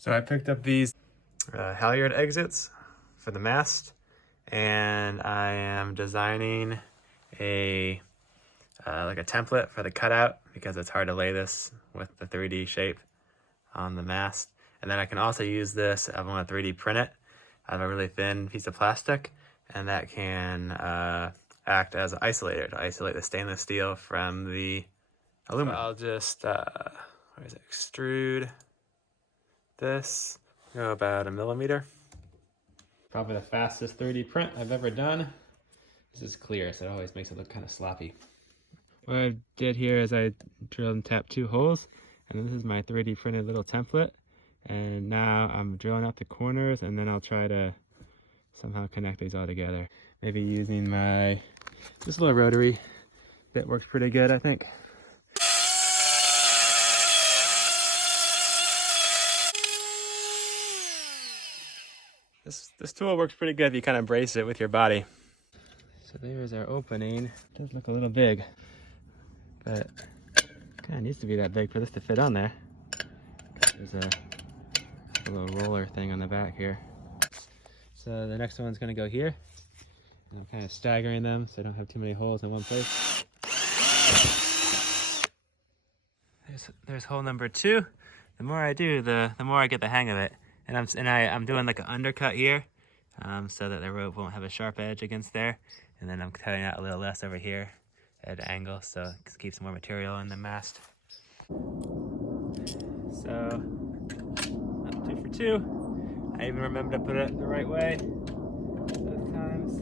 So I picked up these halyard exits for the mast, and I am designing a like a template for the cutout because it's hard to lay this with the 3D shape on the mast. And then I can also use this if I want to 3D print it out of a really thin piece of plastic, and that can act as an isolator to isolate the stainless steel from the aluminum. So I'll just extrude this, about 1 millimeter. Probably the fastest 3D print I've ever done. This is clear, so it always makes it look kind of sloppy. What I did here is I drilled and tapped 2 holes, and this is my 3D printed little template. And now I'm drilling out the corners, and then I'll try to somehow connect these all together. Maybe using this little rotary bit works pretty good, I think. This tool works pretty good if you kind of brace it with your body. So there's our opening. It does look a little big, but kind of needs to be that big for this to fit on there. There's a little roller thing on the back here. So the next one's going to go here. And I'm kind of staggering them so I don't have too many holes in one place. There's hole number 2. The more I do, the more I get the hang of it. And I'm doing like an undercut here, so that the rope won't have a sharp edge against there. And then I'm cutting out a little less over here at an angle, so it keeps more material in the mast. So, 2 for 2. I even remember to put it the right way both times.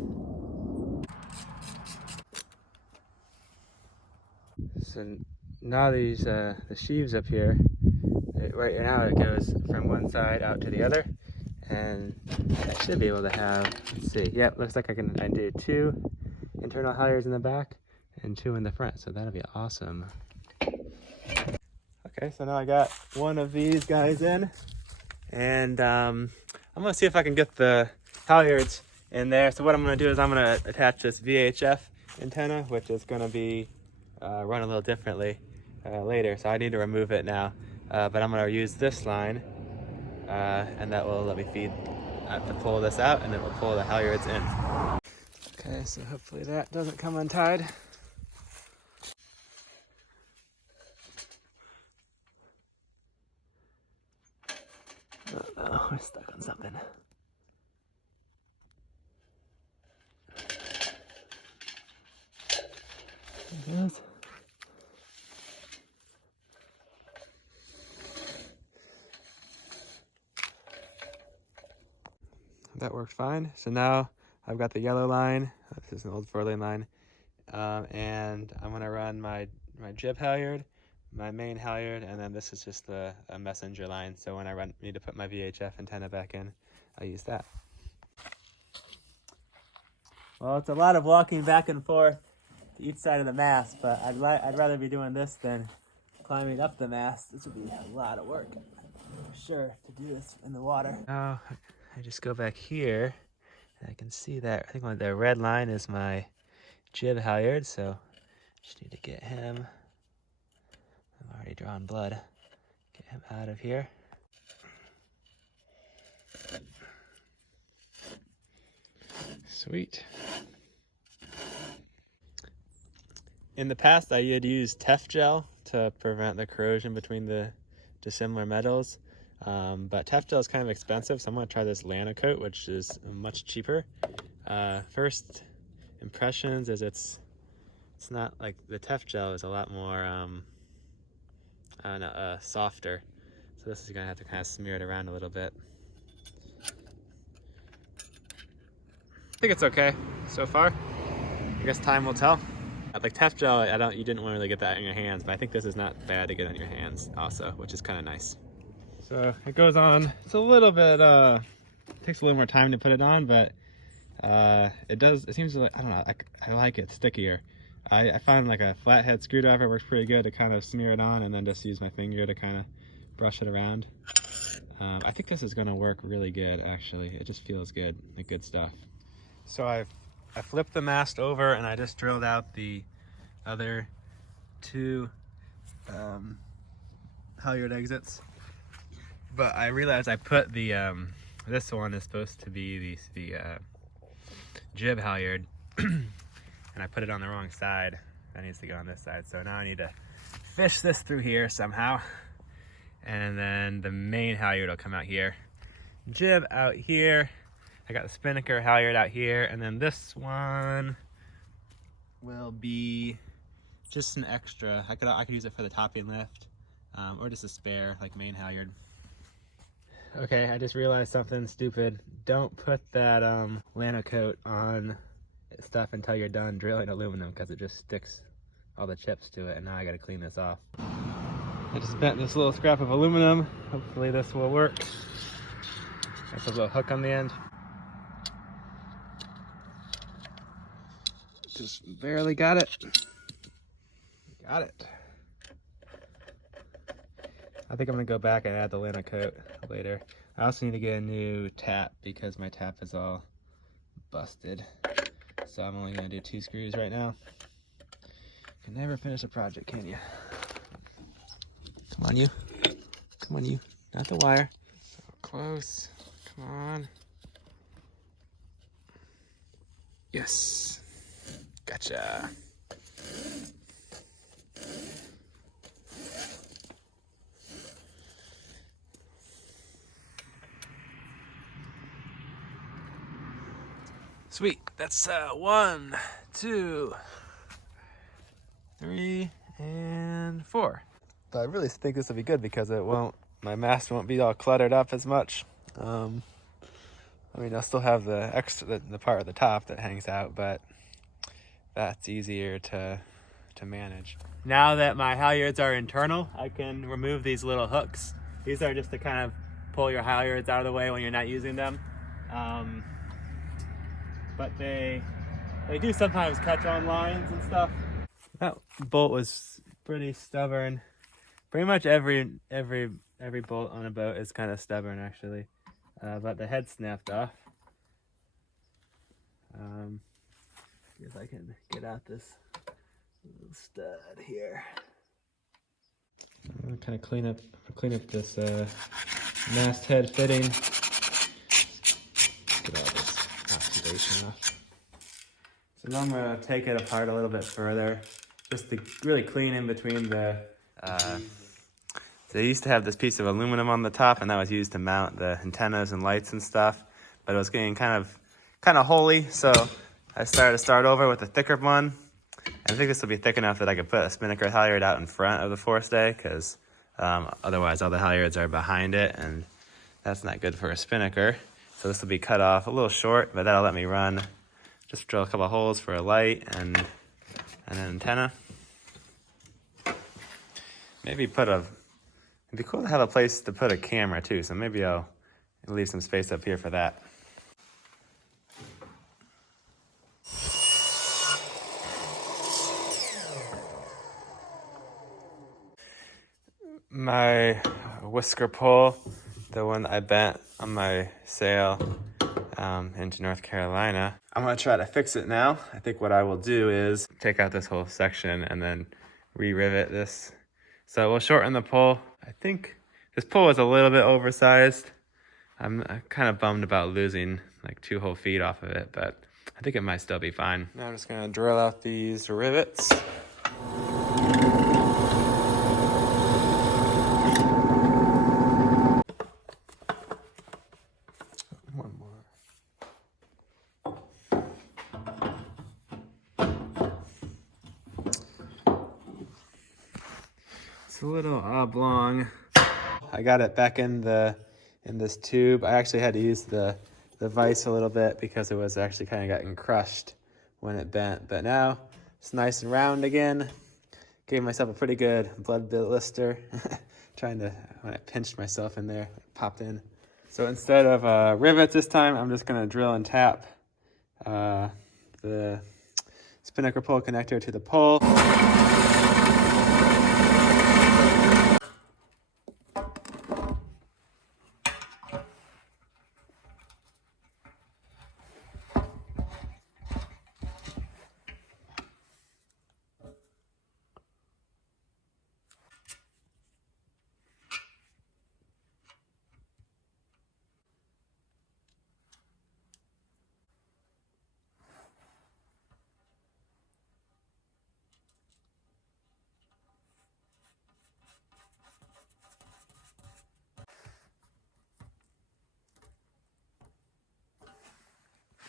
So now these the sheaves up here, right now it goes from one side out to the other, and I should be able to have, let's see, yep, looks like I do 2 internal halyards in the back and 2 in the front, so that'll be awesome. Okay, so now I got one of these guys in, and I'm gonna see if I can get the halyards in there. So what I'm gonna do is I'm gonna attach this VHF antenna, which is gonna be run a little differently later, so I need to remove it now. But I'm gonna use this line, and that will let me feed to pull this out, and it will pull the halyards in. Okay, so hopefully that doesn't come untied. Oh no, we're stuck on something. There it goes. That worked fine. So now I've got the yellow line. This is an old 4-lane line. And I'm gonna run my jib halyard, my main halyard, and then this is just a messenger line. So when I need to put my VHF antenna back in, I use that. Well, it's a lot of walking back and forth to each side of the mast, but I'd rather be doing this than climbing up the mast. This would be a lot of work, for sure, to do this in the water. Oh, I just go back here, and I can see that, I think the red line is my jib halyard, so just need to get him. I'm already drawing blood. Get him out of here. Sweet. In the past, I had used Tef gel to prevent the corrosion between the dissimilar metals. But Tef gel is kind of expensive, so I'm going to try this Lana coat, which is much cheaper. First impressions is it's not like the Tef gel is a lot more softer. So this is going to have to kind of smear it around a little bit. I think it's okay so far. I guess time will tell. Like Tef gel, you didn't want to really get that in your hands, but I think this is not bad to get on your hands also, which is kind of nice. So it goes on. It's a little bit, takes a little more time to put it on, but it seems like, I don't know, I like it stickier. I find like a flathead screwdriver works pretty good to kind of smear it on, and then just use my finger to kind of brush it around. I think this is going to work really good, actually. It just feels good, like good stuff. So I flipped the mast over, and I just drilled out the other 2 halyard exits. But I realized I put the, this one is supposed to be the jib halyard, and I put it on the wrong side. That needs to go on this side. So now I need to fish this through here somehow. And then the main halyard will come out here. Jib out here. I got the spinnaker halyard out here. And then this one will be just an extra. I could use it for the topping lift, or just a spare, like main halyard. Okay, I just realized something stupid. Don't put that lano coat on stuff until you're done drilling aluminum, because it just sticks all the chips to it, and now I gotta clean this off. I just bent this little scrap of aluminum. Hopefully this will work. That's a little hook on the end. Just barely got it. Got it. I think I'm gonna go back and add the lino coat later. I also need to get a new tap because my tap is all busted. So I'm only gonna do 2 screws right now. Can never finish a project, can you? Come on, you. Come on, you. Not the wire. So close. Come on. Yes. Gotcha. Sweet. That's 1, 2, 3, and 4. But I really think this will be good because my mast won't be all cluttered up as much. I mean, I'll still have the extra, the part at the top that hangs out, but that's easier to manage. Now that my halyards are internal, I can remove these little hooks. These are just to kind of pull your halyards out of the way when you're not using them. But they do sometimes catch on lines and stuff. That bolt was pretty stubborn. Pretty much every bolt on a boat is kind of stubborn, actually. But the head snapped off. See if I can get out this little stud here. I'm gonna kind of clean up this masthead fitting. Get all this oxidation off. So now I'm gonna take it apart a little bit further, just to really clean in between the. So they used to have this piece of aluminum on the top, and that was used to mount the antennas and lights and stuff. But it was getting kind of holy, so I started to start over with a thicker one. And I think this will be thick enough that I could put a spinnaker halyard out in front of the forestay, because otherwise all the halyards are behind it, and that's not good for a spinnaker. So this will be cut off a little short, but that'll let me run. Just drill a couple holes for a light and an antenna. Maybe it'd be cool to have a place to put a camera too, so maybe I'll leave some space up here for that. My whisker pole, the one I bent on my sail into North Carolina, I'm gonna try to fix it now. I think what I will do is take out this whole section and then re-rivet this. So we'll shorten the pole. I think this pole is a little bit oversized. I'm kind of bummed about losing like 2 whole feet off of it, but I think it might still be fine. Now I'm just gonna drill out these rivets. One more. It's a little oblong. I got it back in this tube. I actually had to use the vise a little bit because it was actually kind of getting crushed when it bent. But now it's nice and round again. Gave myself a pretty good blood blister. When I pinched myself in there, it popped in. So instead of rivets this time, I'm just gonna drill and tap the spinnaker pole connector to the pole.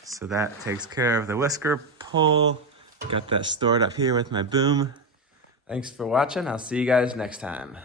So that takes care of the whisker pull. Got that stored up here with my boom. Thanks for watching. I'll see you guys next time.